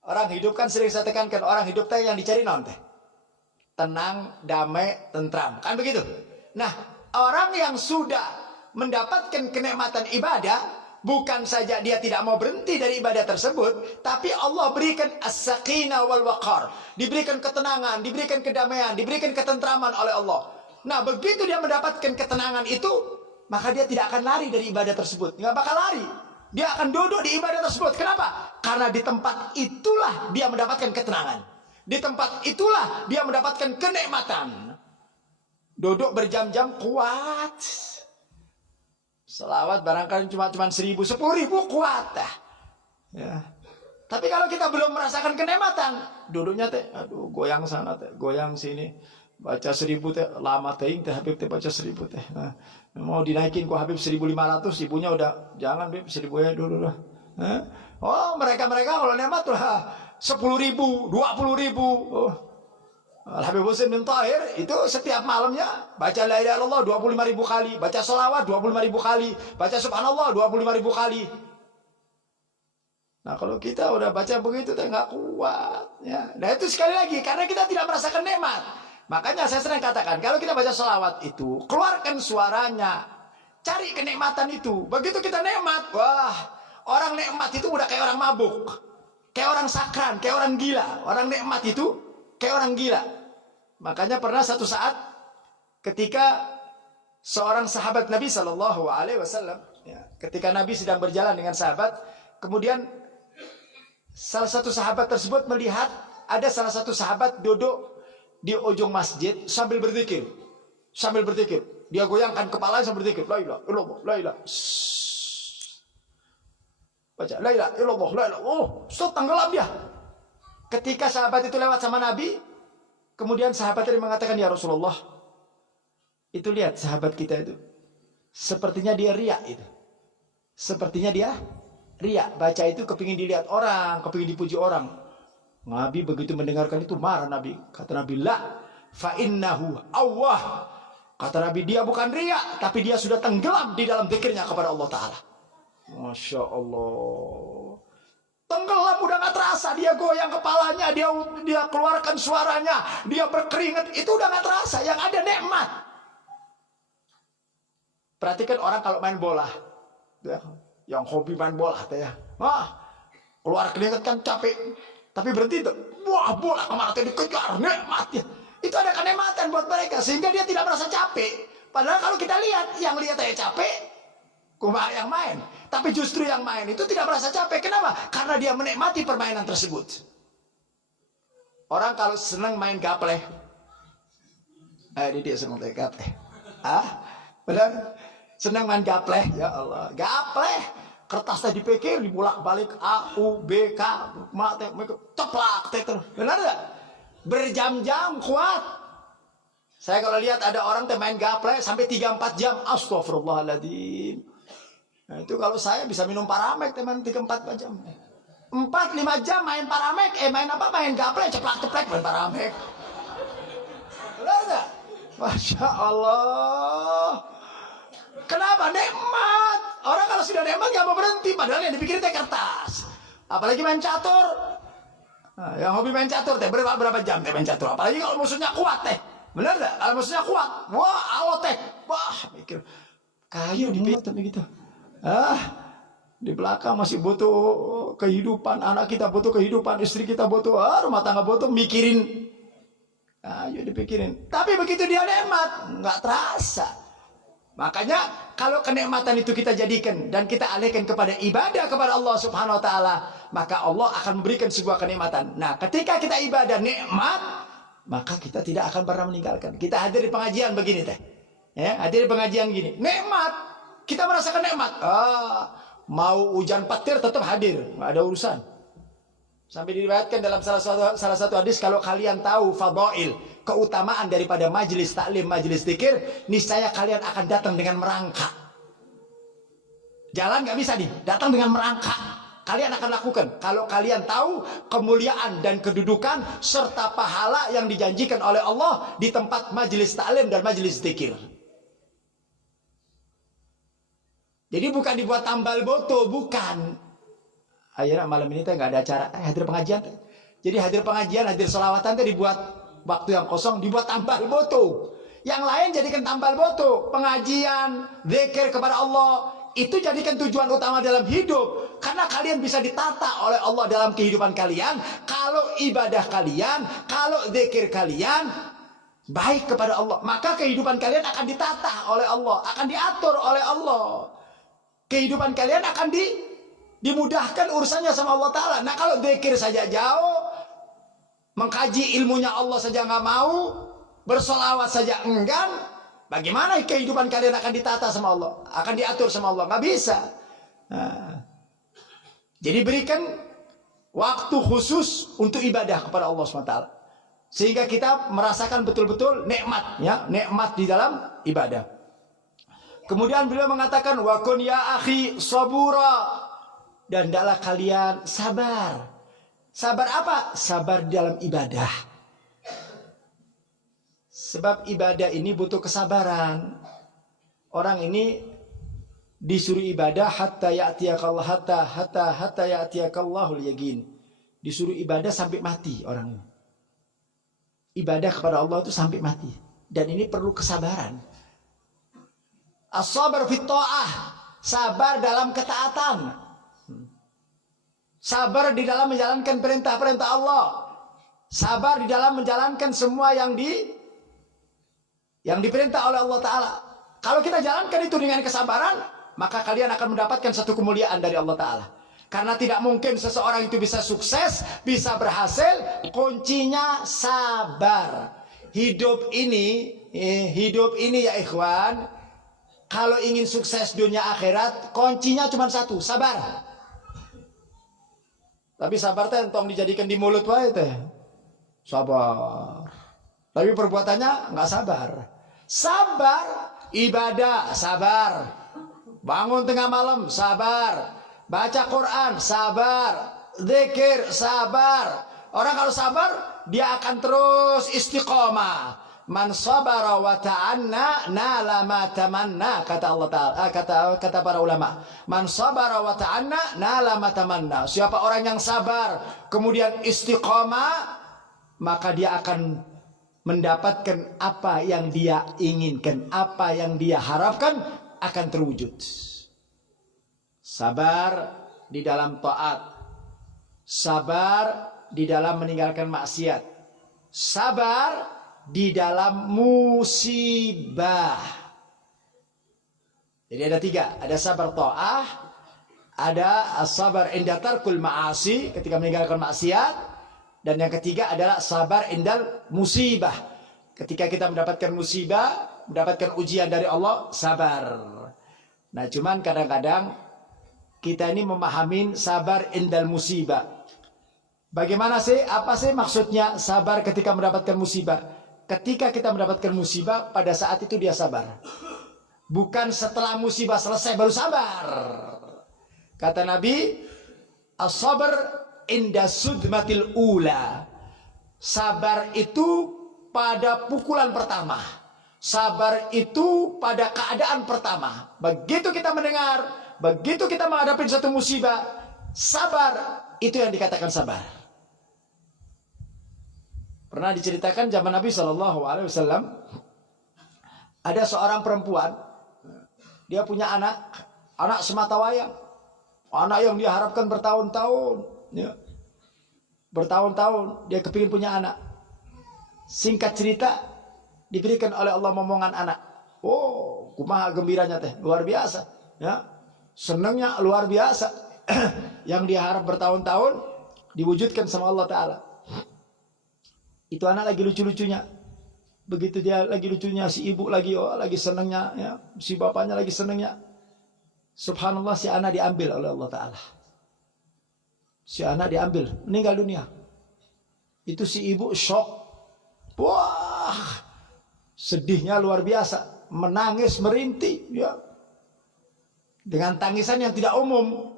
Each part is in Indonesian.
Orang hidup kan sering saya tekankan, orang hidup teh yang dicari non teh tenang, damai, tentram, kan begitu. Nah, orang yang sudah mendapatkan kenikmatan ibadah, bukan saja dia tidak mau berhenti dari ibadah tersebut, tapi Allah berikan as-sakinah wal waqar, diberikan ketenangan, diberikan kedamaian, diberikan ketentraman oleh Allah. Nah, begitu dia mendapatkan ketenangan itu, maka dia tidak akan lari dari ibadah tersebut, nggak bakal lari. Dia akan duduk di ibadah tersebut. Kenapa? Karena di tempat itulah dia mendapatkan ketenangan. Di tempat itulah dia mendapatkan kenikmatan. Duduk berjam-jam kuat. Selawat barangkali cuma 1.000, 10.000 kuat dah. Ya. Tapi kalau kita belum merasakan kenikmatan, duduknya teh, aduh goyang sana teh, goyang sini. Baca 1.000 teh lama teh Habib teh baca 1.000 teh. Nah, mau dinaikin ku Habib 1.500, ibunya udah jangan Habib 1.000 ya dulu lah. Oh, mereka kalau nikmat lah 10.000, 20.000. Oh. Al-Habib Husain bin Tahir itu setiap malamnya baca la ilaha illallah 25.000 kali, baca selawat 25.000 kali, baca subhanallah 25.000 kali. Nah, kalau kita udah baca begitu teh nggak kuat ya. Nah, itu sekali lagi karena kita tidak merasakan nikmat. Makanya saya sering katakan, kalau kita baca selawat itu, keluarkan suaranya, cari kenikmatan itu. Begitu kita nikmat, wah, orang nikmat itu udah kayak orang mabuk, kayak orang sakran, kayak orang gila. Orang nikmat itu kayak orang gila. Makanya pernah satu saat, ketika seorang sahabat Nabi Shallallahu Alaihi Wasallam, ya, ketika Nabi sedang berjalan dengan sahabat, kemudian salah satu sahabat tersebut melihat ada salah satu sahabat duduk di ujung masjid sambil berzikir. Dia goyangkan kepalanya sambil berzikir. La ilaha illallah, la ilaha. Baca la ilaha illallah, la ilaha. Oh, tenggelam dia. Ketika sahabat itu lewat sama Nabi, kemudian sahabat tadi mengatakan, ya Rasulullah, itu lihat sahabat kita itu, sepertinya dia riak itu. Sepertinya dia riak. Baca itu kepingin dilihat orang, kepingin dipuji orang. Nabi begitu mendengarkan itu marah Nabi. Kata Nabi, la fa innahu Allah. Kata Nabi, dia bukan riya, tapi dia sudah tenggelam di dalam zikirnya kepada Allah Ta'ala. Masya Allah. Tenggelam udah gak terasa. Dia goyang kepalanya, dia keluarkan suaranya, dia berkeringat. Itu udah gak terasa. Yang ada nikmat. Perhatikan orang kalau main bola ya, yang hobi main bola ya. Keluar keringat kan capek, tapi berhenti tuh, wah bola kemana tadi dikejar, nikmatnya. Itu ada kenikmatan buat mereka, sehingga dia tidak merasa capek. Padahal kalau kita lihat, yang lihat aja capek, kumaha yang main. Tapi justru yang main itu tidak merasa capek. Kenapa? Karena dia menikmati permainan tersebut. Orang kalau senang main gapleh, dia senang main gapleh. Benar? Senang main gapleh, ya Allah, gapleh. Kertasnya dipikir, dibolak-balik A, U, B, K, mate, ceplak, terus. Benar enggak? Berjam-jam kuat. Saya kalau lihat ada orang main gaple sampai 3-4 jam, astagfirullahaladzim. Nah, itu kalau saya bisa minum paramek teman 3-4 jam. 4-5 jam main paramek, main apa? Main gaple, ceplak-ceplak main paramek. Benar enggak? Masya Allah. Kenapa? Nikmat. Orang kalau sudah nikmat gak mau berhenti. Padahal yang dipikirin kertas. Apalagi main catur. Nah, yang hobi main catur berapa jam main catur. Apalagi kalau musuhnya kuat Bener gak? Kalau musuhnya kuat, wah awet wah mikir kayu dipikir gitu. Di belakang masih butuh kehidupan. Anak kita butuh kehidupan, istri kita butuh, rumah tangga butuh, mikirin. Ayo dipikirin. Tapi begitu dia nikmat, nggak terasa. Makanya kalau kenikmatan itu kita jadikan dan kita alihkan kepada ibadah kepada Allah Subhanahu wa taala, maka Allah akan memberikan sebuah kenikmatan. Nah, ketika kita ibadah nikmat, maka kita tidak akan pernah meninggalkan. Kita hadir di pengajian begini ya, hadir di pengajian gini, nikmat. Kita merasakan nikmat. Mau hujan petir tetap hadir, nggak ada urusan. Sampai diriwayatkan dalam salah satu hadis, kalau kalian tahu fadail, keutamaan daripada majelis taklim, majelis zikir, niscaya kalian akan datang dengan merangkak. Jalan nggak bisa nih, datang dengan merangkak. Kalian akan lakukan kalau kalian tahu kemuliaan dan kedudukan serta pahala yang dijanjikan oleh Allah di tempat majelis taklim dan majelis zikir. Jadi bukan dibuat tambal boto, bukan. Akhirnya malam ini teh nggak ada acara, hadir pengajian teh. Jadi hadir pengajian, hadir selawatan teh dibuat waktu yang kosong, dibuat tambal boto. Yang lain jadikan tambal boto. Pengajian, zikir kepada Allah, itu jadikan tujuan utama dalam hidup. Karena kalian bisa ditata oleh Allah dalam kehidupan kalian. Kalau ibadah kalian, kalau zikir kalian baik kepada Allah, maka kehidupan kalian akan ditata oleh Allah, akan diatur oleh Allah. Kehidupan kalian akan dimudahkan urusannya sama Allah Ta'ala. Nah kalau zikir saja jauh, mengkaji ilmunya Allah saja nggak mau, bersolawat saja enggan, bagaimana kehidupan kalian akan ditata sama Allah, akan diatur sama Allah? Nggak bisa. Nah, jadi berikan waktu khusus untuk ibadah kepada Allah SWT, sehingga kita merasakan betul-betul nikmat, ya, nikmat di dalam ibadah. Kemudian beliau mengatakan, wa kun ya akhi sabura, dan hendaklah kalian sabar. Sabar apa? Sabar dalam ibadah. Sebab ibadah ini butuh kesabaran. Orang ini disuruh ibadah hatta ya'tiyakallah hatta ya'tiyakallahul yaqin. Disuruh ibadah sampai mati orang ini. Ibadah kepada Allah itu sampai mati. Dan ini perlu kesabaran. As-sabar fit ta'ah, sabar dalam ketaatan. Sabar di dalam menjalankan perintah-perintah Allah. Sabar di dalam menjalankan semua yang diperintah oleh Allah Ta'ala. Kalau kita jalankan itu dengan kesabaran, maka kalian akan mendapatkan satu kemuliaan dari Allah Ta'ala. Karena tidak mungkin seseorang itu bisa sukses, bisa berhasil, kuncinya sabar. Hidup ini ya ikhwan, kalau ingin sukses dunia akhirat, kuncinya cuma satu, sabar. Tapi sabar teh entong dijadikan di mulut wae teh. Sabar. Tapi perbuatannya nggak sabar. Sabar, ibadah, sabar. Bangun tengah malam, sabar. Baca Quran, sabar. Zikir, sabar. Orang kalau sabar, dia akan terus istiqomah. Man sabara wa ta'anna nala ma tamanna, kata Allah Ta'ala, kata para ulama. Man sabara wa ta'anna nala ma tamanna. Siapa orang yang sabar kemudian istiqomah, maka dia akan mendapatkan apa yang dia inginkan, apa yang dia harapkan akan terwujud. Sabar di dalam taat, sabar di dalam meninggalkan maksiat, sabar di dalam musibah. Jadi ada tiga, ada sabar ta'ah, ada sabar inda tarkul ma'asi, ketika meninggalkan maksiat, dan yang ketiga adalah sabar indal musibah, ketika kita mendapatkan musibah, mendapatkan ujian dari Allah, sabar. Nah cuman kadang-kadang kita ini memahami sabar indal musibah. Bagaimana sih, apa sih maksudnya sabar ketika mendapatkan musibah? Ketika kita mendapatkan musibah, pada saat itu dia sabar. Bukan setelah musibah selesai baru sabar. Kata Nabi, as-sabr inda sudmatil ula. Sabar itu pada pukulan pertama. Sabar itu pada keadaan pertama. Begitu kita mendengar, begitu kita menghadapi satu musibah, sabar, itu yang dikatakan sabar. Pernah diceritakan zaman Nabi SAW, ada seorang perempuan, dia punya anak semata wayang, anak yang dia harapkan bertahun-tahun, ya. Bertahun-tahun dia kepingin punya anak. Singkat cerita, diberikan oleh Allah momongan anak. Oh, kumaha gembiranya teh, luar biasa, ya. Senangnya luar biasa. Yang dia harap bertahun-tahun diwujudkan sama Allah Ta'ala. Itu anak lagi lucu-lucunya. Begitu dia lagi lucunya, si ibu lagi lagi senangnya, ya. Si bapaknya lagi senangnya. Subhanallah, si anak diambil oleh Allah Ta'ala. Si anak diambil, meninggal dunia. Itu si ibu shock. Wah, sedihnya luar biasa, menangis merintih, ya. Dengan tangisan yang tidak umum,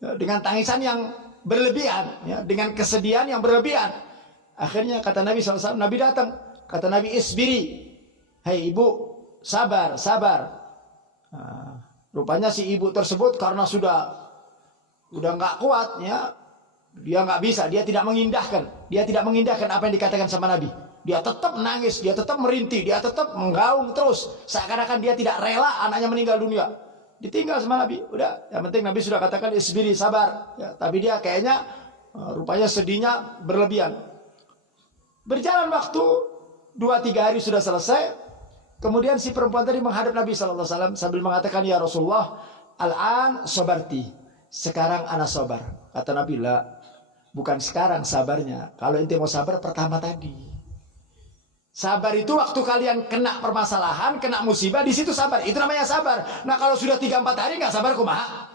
ya. Dengan tangisan yang berlebihan, ya. Dengan kesedihan yang berlebihan. Akhirnya kata Nabi SAW, Nabi datang. Kata Nabi, isbiri. Hei ibu, sabar, sabar. Nah, rupanya si ibu tersebut karena sudah udah nggak kuat ya, dia nggak bisa, dia tidak mengindahkan apa yang dikatakan sama Nabi. Dia tetap nangis, dia tetap merintih, dia tetap menggaung terus, seakan-akan dia tidak rela anaknya meninggal dunia. Ditinggal sama Nabi, udah, yang penting Nabi sudah katakan isbiri, sabar ya, tapi dia kayaknya rupanya sedihnya berlebihan. Berjalan waktu 2-3 hari sudah selesai. Kemudian si perempuan tadi menghadap Nabi SAW sambil mengatakan, ya Rasulullah, al-an sabarti, sekarang ana sabar. Kata Nabi, la, bukan sekarang sabarnya, kalau ente mau sabar pertama tadi. Sabar itu waktu kalian kena permasalahan, kena musibah, di situ sabar, itu namanya sabar. Nah kalau sudah 3-4 hari nggak sabar, kumaha?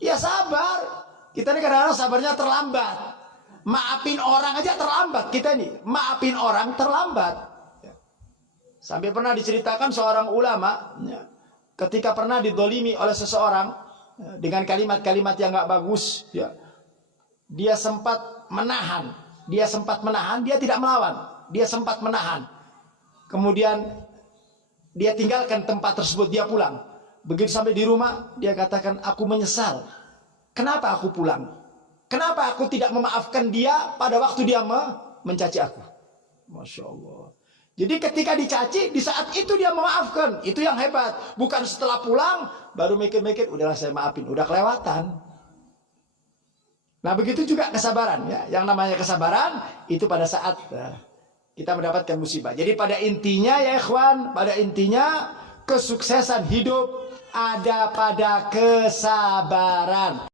Ya sabar. Kita ini kadang-kadang sabarnya terlambat. Maafin orang aja terlambat. Kita ini maafin orang terlambat. Sampai pernah diceritakan seorang ulama ya, ketika pernah didolimi oleh seseorang ya, dengan kalimat-kalimat yang gak bagus ya, dia sempat menahan, dia tidak melawan, dia sempat menahan. Kemudian dia tinggalkan tempat tersebut, dia pulang. Begitu sampai di rumah, dia katakan, aku menyesal. Kenapa aku pulang? Kenapa aku tidak memaafkan dia pada waktu dia mencaci aku? Masya Allah. Jadi ketika dicaci, di saat itu dia memaafkan. Itu yang hebat. Bukan setelah pulang, baru mikir-mikir, udahlah saya maafin. Udah kelewatan. Nah begitu juga kesabaran. Ya. Yang namanya kesabaran, itu pada saat kita mendapatkan musibah. Jadi pada intinya ya ikhwan, pada intinya kesuksesan hidup ada pada kesabaran.